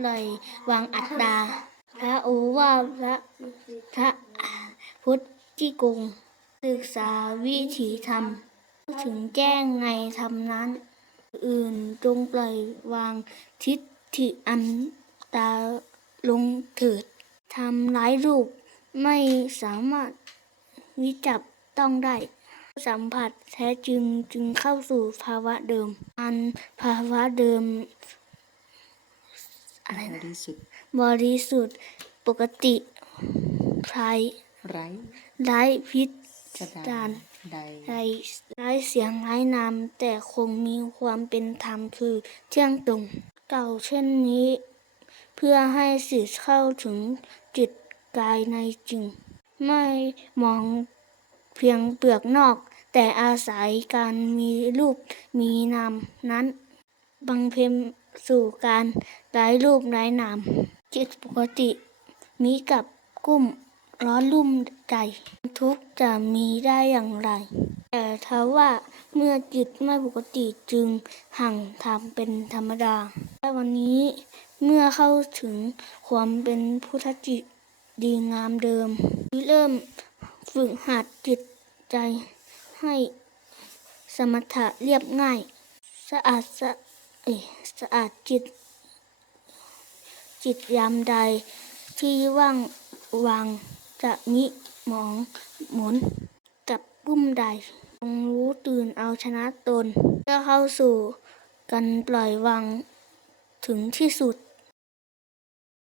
ปล่อยวางอัตตา พระโอว่าพระพระพุทธที่กงศึกษาวิถีธรรม ถึงแจ้งในธรรมนั้น อื่นจงปล่อยวางทิฏฐิอันตาลงเถิดทำร้ายรูปไม่สามารถวิจับต้องได้ สัมผัสแท้จริงจึงเข้าสู่ภาวะเดิม อันภาวะเดิม อะไรนะบริสุทธิ์บริสุทธิ์ปกติไพรไร้ไร้พิษสดาจานใดไร้ไร้เสียงไร้นามแต่คงมีความเป็นธรรมคือเที่ยงตรงเก่าเช่นนี้ เพื่อให้สิทธิ์เข้าถึงจิตกายในจริง ไม่มองเพียงเปลือกนอก แต่อาศัยการมีรูปมีนามนั้นบังเพม สู่การร้ายรูปร้ายนามจิตปกติ มีกับกุ้มร้อนรุ่มใจ ทุกจะมีได้อย่างไร แต่ถ้าว่าเมื่อจิตไม่ปกติจึงห่างทำเป็นธรรมดาและวันนี้เมื่อเข้าถึงความเป็นพุทธจิตดีงามเดิมเริ่มฝึกหัดจิตใจให้สมถะเรียบง่าย สะอาดสะ สะอาดจิต จิตยามใดที่ว่างวางจะมิหมองหมุนกับปุ้มใดจงรู้ตื่นเอาชนะตนเพื่อเข้าสู่การปล่อยวางถึงที่สุด